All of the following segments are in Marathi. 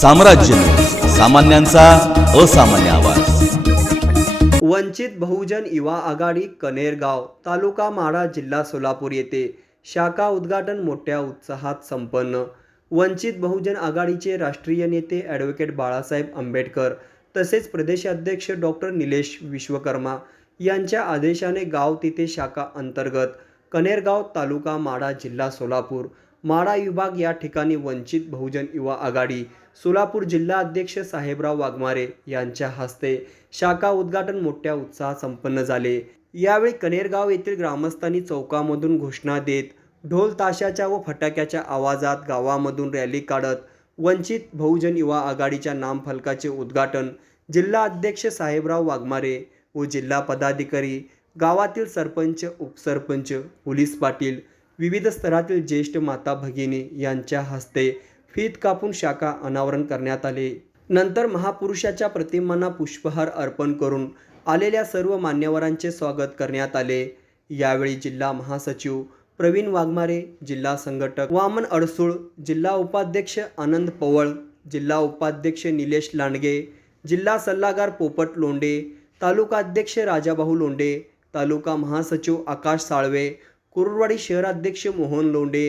साम्राज्य सामान्यांचा असामान्य आवाज. वंचित बहुजन युवा आघाडी कनेरगाव तालुका माडा जिल्हा सोलापूर येथे शाखा उद्घाटन मोठ्या उत्साहात संपन्न. वंचित बहुजन आघाडीचे राष्ट्रीय नेते ॲडव्होकेट बाळासाहेब आंबेडकर तसेच प्रदेशाध्यक्ष डॉक्टर निलेश विश्वकर्मा यांच्या आदेशाने गाव तिथे शाखा अंतर्गत कनेरगाव तालुका माडा जिल्हा सोलापूर माडा विभाग या ठिकाणी वंचित बहुजन युवा आघाडी सोलापूर जिल्हा अध्यक्ष साहेबराव वाघमारे यांच्या हस्ते शाखा उद्घाटन मोठ्या उत्साहात संपन्न झाले. यावेळी कनेरगाव येथील ग्रामस्थांनी चौकामधून घोषणा देत ढोल ताशाच्या व फटाक्याच्या आवाजात गावामधून रॅली काढत वंचित बहुजन युवा आघाडीच्या नामफलकाचे उद्घाटन जिल्हा अध्यक्ष साहेबराव वाघमारे व जिल्हा पदाधिकारी गावातील सरपंच उपसरपंच पोलीस पाटील विविध स्तरातील ज्येष्ठ माता भगिनी यांच्या हस्ते फीत कापून शाखा अनावरण करण्यात आले. नंतर महापुरुषाच्या प्रतिमांना पुष्पहार अर्पण करून आलेल्या सर्व मान्यवरांचे स्वागत करण्यात आले. यावेळी जिल्हा महासचिव प्रवीण वाघमारे जिल्हा संघटक वामन अडसूळ जिल्हा उपाध्यक्ष आनंद पवळ जिल्हा उपाध्यक्ष निलेश लांडगे जिल्हा सल्लागार पोपट लोंडे तालुकाध्यक्ष राजाभाऊ लोंडे तालुका महासचिव आकाश साळवे कुरुरवाडी शहराध्यक्ष मोहन लोंडे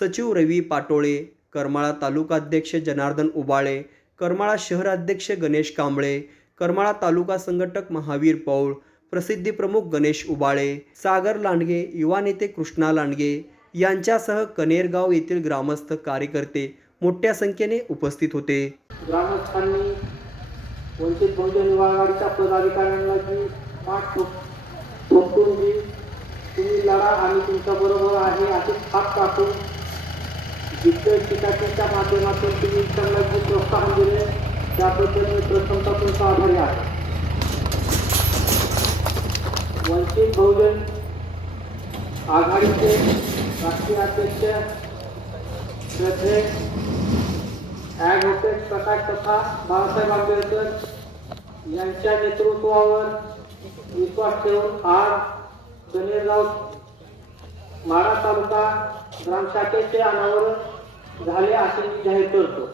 सचिव रवी पाटोळे करमाळा तालुकाध्यक्ष जनार्दन उबाळे करमाळा शहराध्यक्ष गणेश कांबळे करमाळा तालुका संघटक महावीर पौळ प्रसिद्धी प्रमुख गणेश उबाळे सागर लांडगे युवा नेते कृष्णा लांडगे यांच्यासह कनेरगाव येथील ग्रामस्थ कार्यकर्ते मोठ्या संख्येने उपस्थित होते. ग्रामस्थांनी वंचित बहुजन विभागाच्या पदाधिकाऱ्यांना जी पाठ जी तुम्ही लढा आम्ही तुमच्या बरोबर आहे असे थाप टाकून जिद्द शिकाच्या माध्यमातून तुम्ही त्यांना जे प्रोत्साहन दिले त्याबद्दल मी प्रथमता तुमचा आभारी आहे. वंचित बहुजन आघाडीचे राष्ट्रीय अध्यक्ष श्रद्धे ॲडव्होकेट प्रकाश तथा बाळासाहेब आंबेडकर यांच्या नेतृत्वावर विश्वास ठेवून आज गणेशगाव माळा तालुका ग्रामशाखेचे अनावरण झाले असे मी जाहीर करतो.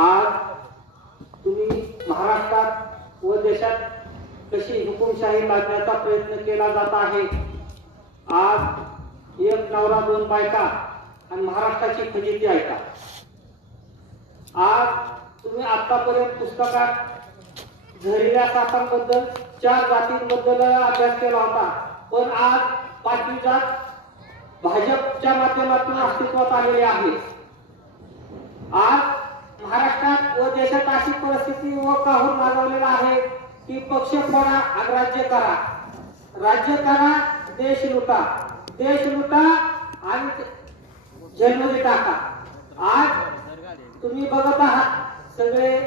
आज तुम्ही महाराष्ट्रात व देशात कशी हुकुमशाही लादण्याचा प्रयत्न केला जात आहे? आज एक नवरा दोन बायका आणि महाराष्ट्राची फजिती ऐका. आज तुम्ही आतापर्यंत पुस्तकात झरिल्या सापांबद्दल चार जातींबद्दल अभ्यास केला होता. पण आज पाचवी जात भाजपच्या माध्यमातून अस्तित्वात आलेली आहे. आज महाराष्ट्रात व देशात अशी परिस्थिती व काहून मागवलेला आहे की पक्ष फोडा आणि राज्य करा. राज्य करा देश लुटा. देश लुटा आणि जेलमध्ये टाका. आज तुम्ही बघत आहात सगळे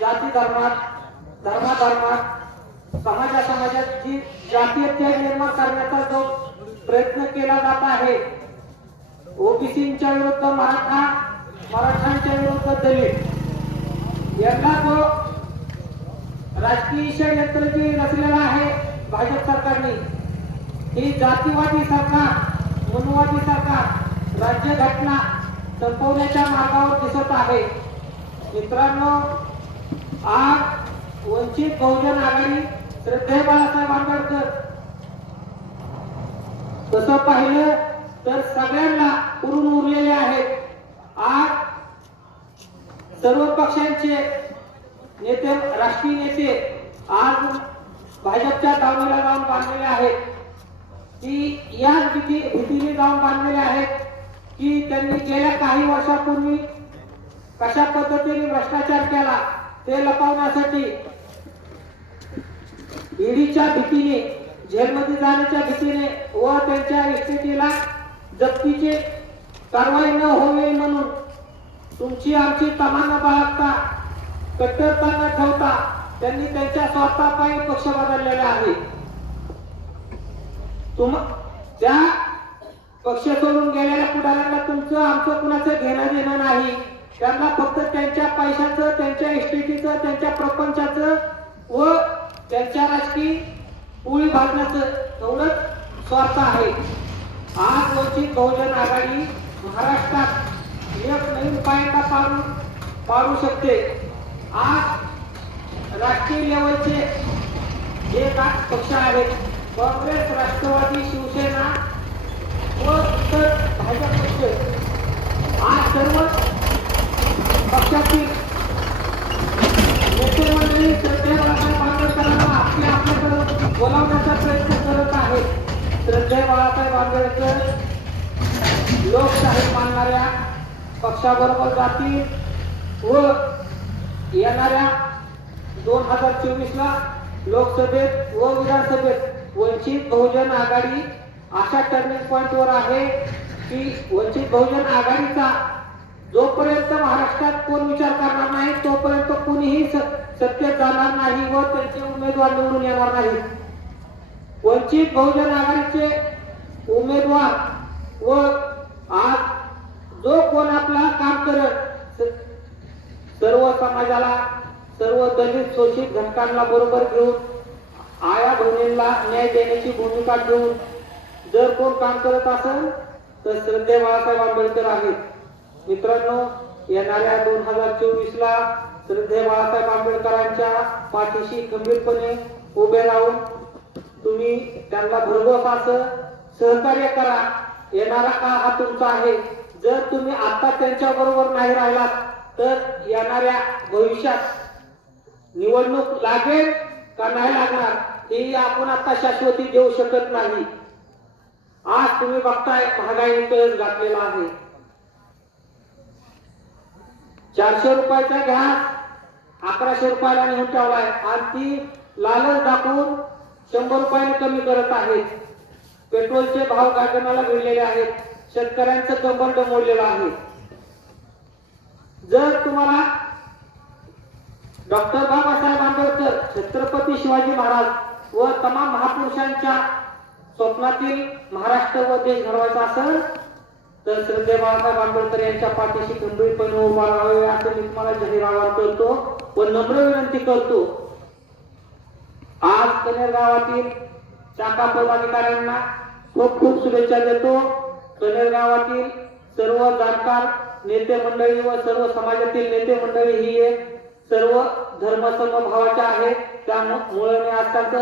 जाती धर्मात धर्माधर्मात समाजा समाजात जी जातीयतेय निर्माण करण्याचा जो प्रयत्न केला जात आहे ओबीसीच्या विरुद्ध मराठा मराठांच्या विरुद्ध दलित यांना जो राजकीय षडयंत्र जे रचलेला आहे भाजप सरकारने ही जातीवादी सरकार मनुवादी सरकार राज्य घटना संपवण्याच्या मार्गावर दिसत आहे. मित्रांनो आज वंचित बहुजन आघाडी श्रद्धे बाळासाहेब आंबेडकर. तसं पाहिलं तर सगळ्यांना उरून उरलेले आहेत. आज सर्व पक्षांचे नेते राष्ट्रीय नेते आज भाजपच्या दावणीला जाऊन बांधलेले आहेत. की याच भीती भीतीने जाऊन बांधलेले आहेत की त्यांनी गेल्या काही वर्षापूर्वी कशा पद्धतीने भ्रष्टाचार केला ते लपवण्यासाठी ईडीच्या भीतीने जेलमध्ये जाण्याच्या भीतीने व त्यांच्या इस्टेटीला जप्तीचे कारवाई न होवे म्हणून तुमची आमची तमाना बाळगता कट्टरता न ठेवता त्यांनी त्यांच्या स्वार्थापायी पक्ष बदललेला आहे. तुम त्या पक्ष सोडून गेलेल्या पुढाऱ्यांना तुमचं आमचं कुणाचं घेणं देणं नाही. त्यांना फक्त त्यांच्या पैशाचं त्यांच्या इस्टेटीचं त्यांच्या प्रपंचाचं व त्यांच्या राजकीय पोळी भाजण्याचं एवढंच स्वार्थ आहे. आज वंचित बहुजन आघाडी महाराष्ट्रात पाडू पाडू शकते. आज राष्ट्रीय लेवलचे जे आठ पक्ष आहेत काँग्रेस राष्ट्रवादी शिवसेना व इतर भाजप पक्ष आज सर्व पक्षातील नेते मंडळी श्रद्धेय बाळासाहेब आंबेडकरांना आपल्या आपल्याकडे बोलावण्याचा प्रयत्न करत आहेत श्रद्धे बाळासाहेब आंबेडकर लोकशाही मानणाऱ्या पक्षाबरोबर जातील व येणाऱ्या दोन हजार चोवीसला लोकसभेत व विधानसभेत वंचित बहुजन आघाडी अशा टर्निंग पॉईंटवर आहे की वंचित बहुजन आघाडीचा जोपर्यंत महाराष्ट्रात कोण विचार करणार नाही तोपर्यंत कोणीही स- सत्तेत जाणार नाही व त्यांचे उमेदवार निवडून येणार नाही. वंचित बहुजन आघाडीचे उमेदवार व आज जो कोण आपला काम करत सर्व समाजाला सर्व दलित शोषित घटकांना बरोबर घेऊन आया बहिणींना न्याय देण्याची भूमिका घेऊन जर कोण काम करत असेल तर श्रद्धे बाळासाहेब आंबेडकर आहेत. मित्रांनो येणाऱ्या दोन हजार चोवीस ला श्रद्धे बाळासाहेब आंबेडकरांच्या पाठीशी खंबीरपणे उभे राहून तुम्ही त्यांना भरघोस असं सहकार्य करा. येणारा काळ हा तुमचा आहे. जर तुम्ही आता त्यांच्या बरोबर नाही राहिलात तर येणाऱ्या भविष्यात निवडणूक लागेल का नाही लागणार ही आपण आता शाश्वती देऊ शकत नाही. आज तुम्ही बघताय महागाई कळस घातलेला आहे. चारशे रुपयाचा घास अकराशे रुपयाला नेऊन ठेवलाय. आणि ती लालच दाखवून शंभर रुपयाने कमी करत आहेत. पेट्रोलचे भाव गाठणाला भिडलेले आहेत. शेतकऱ्यांचं कंबर डमोडलेलं आहे. जर तुम्हाला डॉक्टर बाबासाहेब आंबेडकर छत्रपती शिवाजी महाराज व तमाम महापुरुषांच्या स्वप्नातील महाराष्ट्र व देश घडवायचा असेल तर श्रद्धे बाळासाहेब आंबेडकर यांच्या पाठीशी खंबीरपणे उभा राहावे असं मी तुम्हाला जाहीर आवाहन करतो व नम्र विनंती करतो. आज कनेर गावातील शाखा पदाधिकाऱ्यांना खूप खूप शुभेच्छा देतो. कनेर गावातील सर्व जाणकार नेते मंडळी व सर्व समाजातील नेते मंडळी ही एक सर्व धर्मसमभावाच्या आहेत. त्यामुळे मी आजकालचं